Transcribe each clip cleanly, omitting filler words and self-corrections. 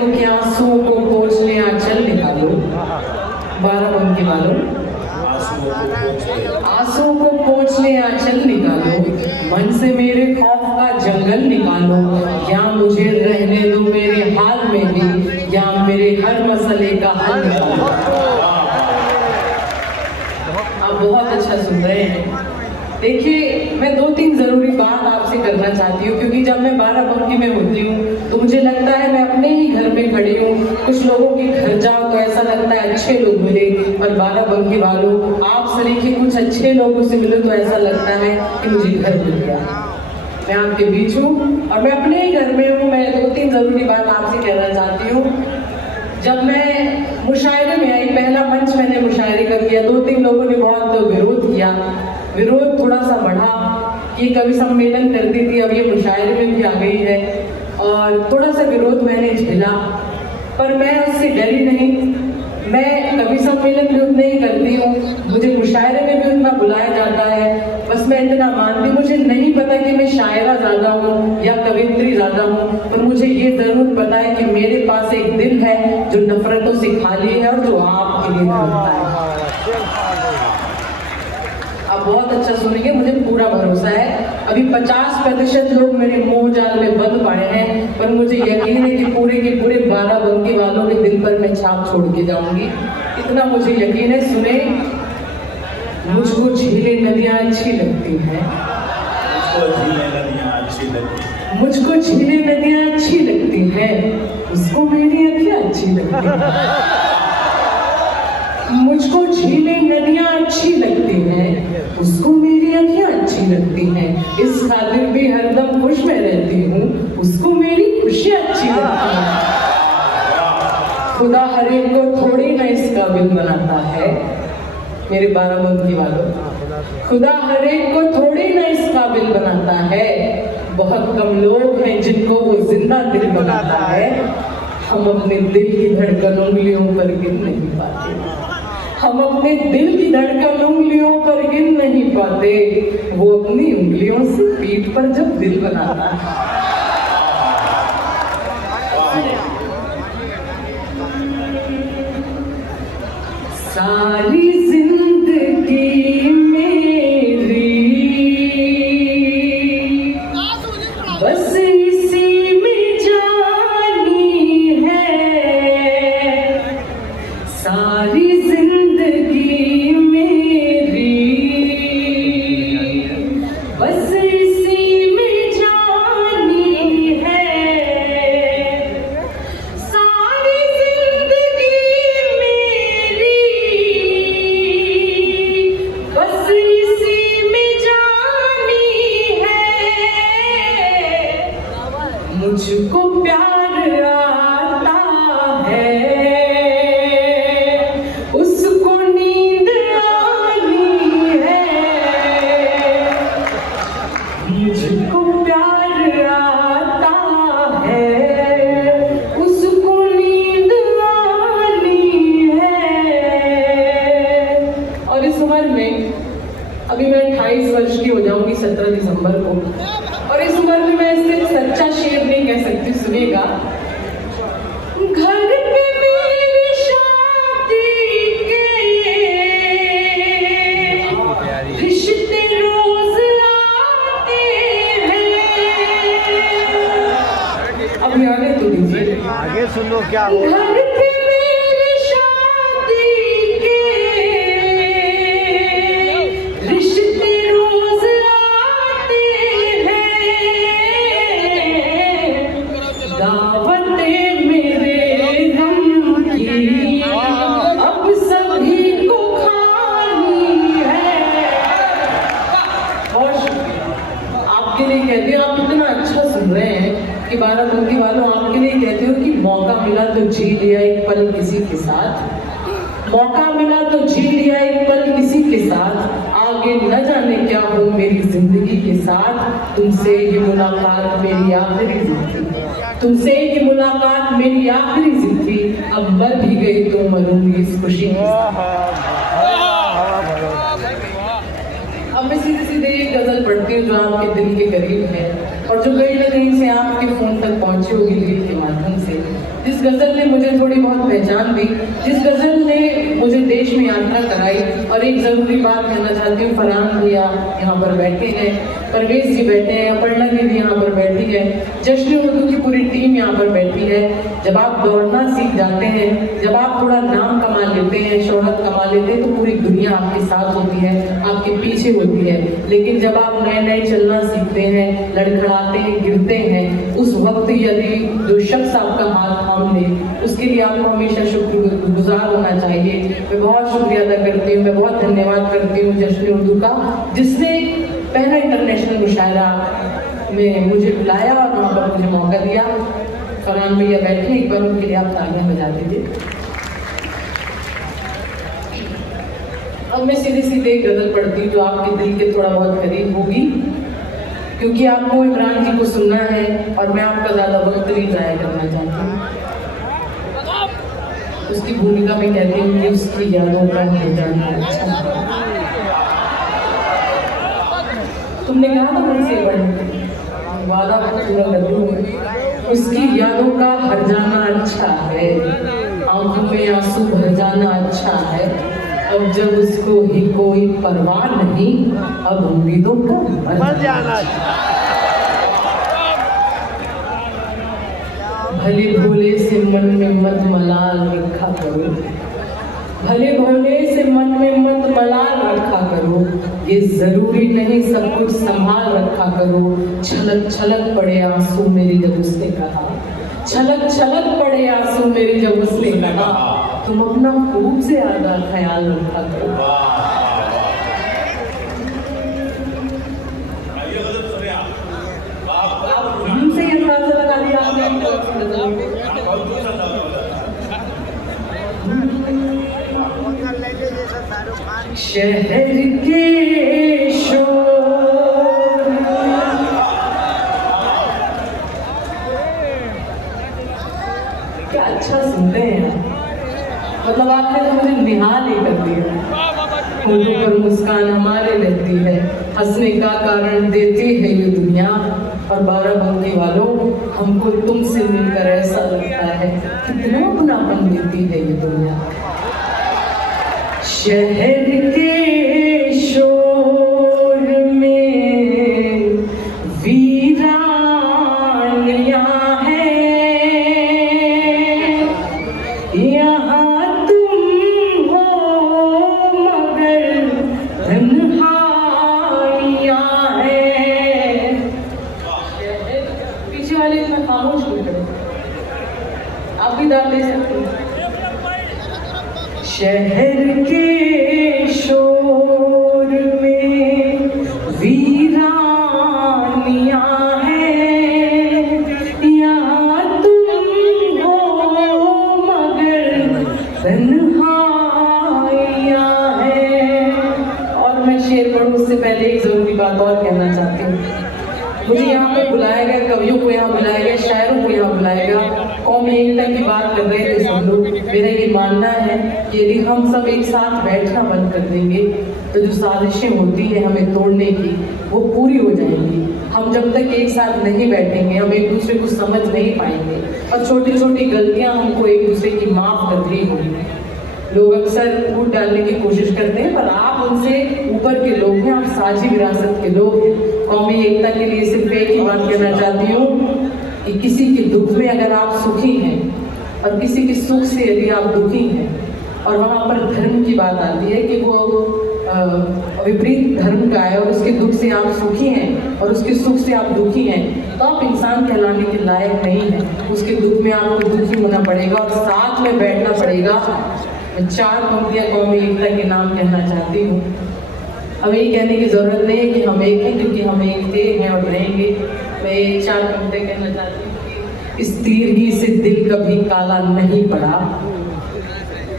के आंसुओं को पोंछने आंचल निकालो, बाराबंकी वालों, आंसुओं को पोंछने आंचल निकालो, मन से मेरे खौफ का जंगल निकालो, या मुझे रहने दो मेरे हाल में भी, या मेरे हर मसले का हल निकालो। आप बहुत अच्छा सुन रहे हैं। देखिए, मैं 2-3 जरूरी बात आपसे करना चाहती हूँ, क्योंकि जब मैं बाराबंकी में होती हूँ तो मुझे लगता है मैं अपने ही घर में खड़ी हूँ। कुछ लोगों के घर जाओ तो ऐसा लगता है अच्छे लोग मिले, पर बाराबंकी वालों, आप सरीखे कुछ अच्छे लोगों से मिलो तो ऐसा लगता है कि मुझे घर मिल गया। मैं आपके बीच हूँ और मैं अपने ही घर में हूँ। मैं 2-3 जरूरी बात आपसे कहना चाहती हूँ। जब मैं मुशायरे में आई, पहला मंच मैंने मुशायरे का किया, 2-3 लोगों ने बहुत विरोध किया। विरोध थोड़ा सा बढ़ा, ये कवि सम्मेलन करती थी, अब ये मुशायरे में भी आ गई है, और थोड़ा सा विरोध मैंने झेला, पर मैं उससे डरी नहीं। मैं कवि सम्मेलन भी उतना ही करती हूँ, मुझे मुशायरे में भी उतना बुलाया जाता है। बस मैं इतना मानती, मुझे नहीं पता कि मैं शायरा ज़्यादा हूँ या कवित्री ज़्यादा हूँ, पर मुझे ये ज़रूर पता है कि मेरे पास एक दिल है जो नफरतों से खाली है और जो आपके लिए धड़कता है। आप बहुत अच्छा सुनेंगे, मुझे पूरा भरोसा है। अभी 50% लोग मेरे मोह जाल में बंद पाए हैं, पर मुझे यकीन है कि पूरे के पूरे बाराबंकी वालों के दिल पर मैं छाप छोड़ के जाऊंगी, इतना मुझे यकीन है। सुने, मुझको झीलें नदियाँ अच्छी लगती हैं, मुझको झीलें नदियाँ अच्छी लगती हैं, उसको मेरी अखियाँ अच्छी लगती हैं। मुझको झीलें नदियाँ अच्छी लगती हैं, उसको मेरी अखियाँ अच्छी लगती हैं, इस खातिर भी हरदम खुश में रहती हूँ, उसको मेरी खुशियाँ अच्छी लगती हैं। खुदा हर एक को थोड़ी ना इस काबिल बनाता है, मेरे बाराबंकी वालों, खुदा हर एक को थोड़ी ना इस काबिल बनाता है। बहुत कम लोग हैं जिनको वो जिंदा दिल बनाता है। हम अपने दिल की धड़कन उंगलियों पर गिन नहीं पाते, हम अपने दिल की धड़कन उंगलियों पर गिन नहीं पाते, वो अपनी उंगलियों से पीठ पर जब दिल बनाता है। सारी जिंदगी मेरी बस इसी में जानी है, सारी जिंदगी मेरी बस इसी में जानी है, सारी जिंदगी मेरी बस इसी में जानी है। मुझको प्यार आता है, उसको नींद आनी है, मुझको प्यार आता है, उसको नींद आनी है। और इस उम्र में, अभी मैं 28 वर्ष की हो जाऊंगी 17 दिसंबर को, और इस उम्र में मैं इससे सच्चा शेर नहीं कह सकती। सुनिएगा, घर पे मेरी शादी के रिश्ते रोज आते हैं। अब आगे तो दीजिए, आगे सुन लो क्या हो। घर पे मेरी शादी के रिश्ते रोज आते हैं, दावतें मेरे गम की अब सभी को खानी है। बहुत शुक्रिया, आपके लिए कहती हूँ, आप इतना अच्छा सुन रहे हैं कि बाराबंकी वालों, आपके लिए कहती हूँ कि मौका मिला तो जी लिया एक पल किसी के साथ, मौका मिला तो जी लिया एक पल किसी के साथ, आगे न जाने क्या हो मेरी जिंदगी के साथ। तुमसे ये मुलाकात मेरी आखिरी जिद थी, तुमसे ये मुलाकात मेरी आखिरी जिद थी, अब मर भी गई तो मरूंगी इस खुशी के साथ। अब मैं सीधे सीधे एक गजल पढ़ती हूँ जो आपके दिल के करीब है, और जो कहीं ना कहीं से आपके फोन तक पहुंची होगी दिल के माध्यम से। जिस गजल ने मुझे थोड़ी बहुत पहचान दी, जिस गजल ने मुझे देश में यात्रा कराई। और एक जरूरी बात कहना चाहती हूँ, फरहान भैया यहाँ पर बैठे हैं, परवेज जी बैठे हैं, अपर्णा दीदी यहाँ पर बैठी है, जश्न उर्दू की पूरी टीम यहाँ पर बैठी है। जब आप दौड़ना सीख जाते हैं, जब आप थोड़ा नाम कमा लेते हैं, शोहरत कमा लेते हैं, तो पूरी दुनिया आपके साथ होती है, आपके पीछे होती है। लेकिन जब आप नए नए चलना सीखते हैं, लड़खड़ाते हैं, गिरते हैं, उस वक्त यदि जो शख्स आपका हाथ थाम ले, उसके लिए आपको हमेशा शुक्रगुजार होना चाहिए। मैं बहुत शुक्रिया अदा करती हूँ, मैं बहुत धन्यवाद करती हूँ जश्न उर्दू का, जिसने पहला इंटरनेशनल मुशायरा में मुझे बुलाया और वहाँ पर मुझे मौका दिया। फरहान भैया बैठे, एक बार उनके लिए आप तालियां बजा दीजिए। अब मैं सीधे सीधे एक गजल पढ़ती हूँ जो आपके दिल के थोड़ा बहुत करीब होगी, क्योंकि आपको इमरान जी को सुनना है और मैं आपका ज़्यादा वक्त नहीं ज़ाया करना चाहती हूँ। उसकी भूमिका में कहती हूँ कि उसकी यादों का हो जाना अच्छा। तुमने कहा था मुझसे पढ़ने, वादा पूरा कर दूँ। उसकी यादों का भर जाना अच्छा है, आंखों में आंसू भर जाना अच्छा है। अब जब उसको ही कोई परवाह नहीं, अब उम्मीदों का मर जाना। भले भोले से मन में मत मलाल रखा करो, भले भोले से मन में मत मलाल रखा करो। ये जरूरी नहीं सब कुछ संभाल रखा करो। छलक छलक पड़े आंसू मेरी जब उसने कहा, छलक छलक पड़े आंसू मेरी जब उसने कहा, तुम अपना खूब से ज्यादा ख्याल रखा करो। हमसे ये अंदाजा लगा दिया आपने। शहर के शोर क्या अच्छा सुनते हैं, मतलब आपने तो मुझे निहाल ही कर दिया। होठों पर मुस्कान हमारे रहती है, हंसने का कारण देती है ये दुनिया। और बाराबंकी वालों, हमको तुमसे मिलकर ऐसा लगता है कितना अपनापन देती है ये दुनिया। शहर के शोर में वीरानियां हैं, यहाँ तुम हो मगर तन्हाइयां हैं। पीछे वाले इतना खामोश हो गए, आप भी डाल दे सकते हैं। शहर के शोर में वीरानियां हैं, यहाँ तुम हो मगर तन्हाइयां हैं। और मैं शेर पढ़ूं उससे पहले एक जरूरी बात और कहना चाहती हूँ। मुझे यहाँ पे बुलाया गया, कवियों को यहाँ बुलाया गया, शायरों को यहाँ बुलाया गया, कौमी एकता की बात कर रहे थे सब लोग। मेरा ये मानना है कि यदि हम सब एक साथ बैठना बंद कर देंगे तो जो साजिशें होती हैं हमें तोड़ने की, वो पूरी हो जाएंगी। हम जब तक एक साथ नहीं बैठेंगे, हम एक दूसरे को समझ नहीं पाएंगे और छोटी छोटी गलतियां हमको एक दूसरे की माफ करनी होगी। लोग अक्सर वोट डालने की कोशिश करते हैं, पर आप उनसे ऊपर के लोग हैं, आप साझी विरासत के लोग हैं। कौमी एकता के लिए सिर्फ एक ही बात कहना चाहती हूँ कि किसी के दुख में अगर आप सुखी हैं और किसी के सुख से यदि आप दुखी हैं, और वहाँ पर धर्म की बात आती है कि वो विपरीत धर्म का है और उसके दुख से आप सुखी हैं और उसके सुख से आप दुखी हैं, तो आप इंसान कहलाने के लायक नहीं हैं। उसके दुख में आपको दुखी होना पड़ेगा और साथ में बैठना पड़ेगा। मैं 4 पंक्तियां कौमी एकता के नाम कहना चाहती हूँ। हमें ये कहने की जरूरत नहीं है कि हम एक हैं, क्योंकि हम एक थे, हैं और रहेंगे। मैं ये 4 पंक्तियां कहना चाहती हूँ कि इस तीरगी से दिल कभी काला नहीं पड़ा।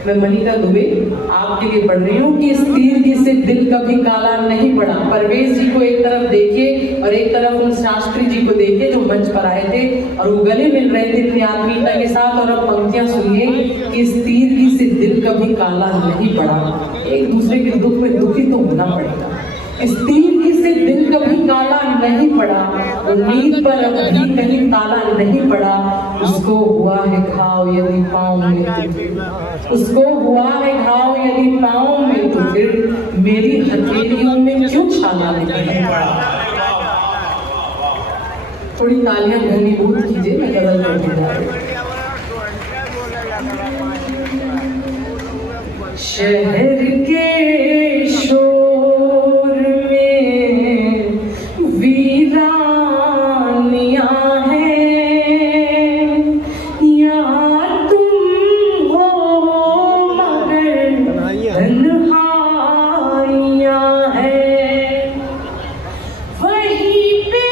मैं मनिका दुबे आपके लिए पढ़ रही हूँ कि इस तीरगी से दिल कभी काला नहीं पड़ा। परवेज जी को एक तरफ देखिए और एक तरफ उन शास्त्री जी को देखिए जो मंच पर आए थे और वो गले मिल रहे थे अपनी आत्मीयता के साथ। और अब पंक्तियां सुनिए कि इस तीरगी से दिल कभी काला नहीं पड़ा। एक दूसरे के दुख में दुखी तो होना पड़ेगा। इस तीरगी से दिल कभी काला नहीं पड़ा, उम्मीद पर अब भी कहीं ताला नहीं पड़ा। उसको हुआ है घाव यदि पाँव में तो फिर, उसको हुआ है घाव यदि पाँव में तो फिर मेरी हथेलियों में क्यों छाला नहीं पड़ा। थोड़ी तालियां घनीभूत कीजिए, मैं गजल करने जा रही हूँ। शहर के शोर में वीरानियां हैं, यहाँ तुम हो मगर तन्हाइयां हैं। वहीं पे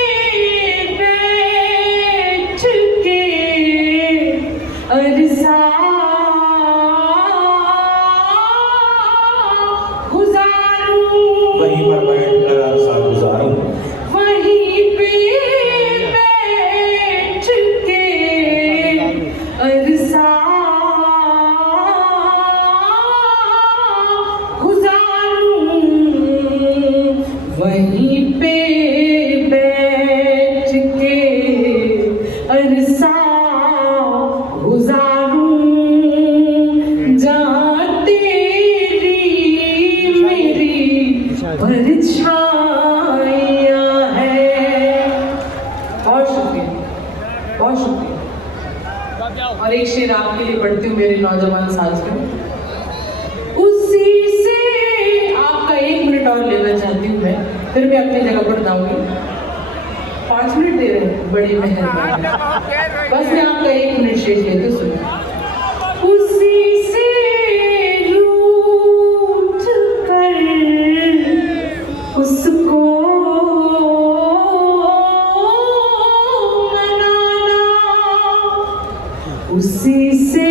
बैठ के अरसा वहीं पर बैठकर अरसा गुजारूं, वहीं पे बैठ के अरसा गुजारूं, वहीं पे बैठ के अरसा गुजारूं, जहाँ तेरी मेरी परछाइयां हैं। बहुत शुक्रिया, बहुत शुक्रिया। और एक शेर आपके लिए पढ़ती हूँ मेरे नौजवान साथियों। उसी से आपका 1 मिनट और लेना चाहती हूँ मैं, फिर मैं अपनी जगह पर जाऊंगी। 5 मिनट दे रहे हैं, बड़ी मेहरबानी। बस मैं आपका 1 मिनट शेर लेते सुनिए। उसी से रूठ कर उसको मनाना, उसी से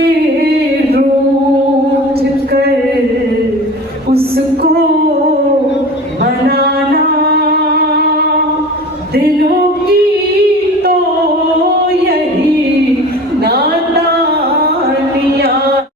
रूठ कर उसको मनाना, दिलों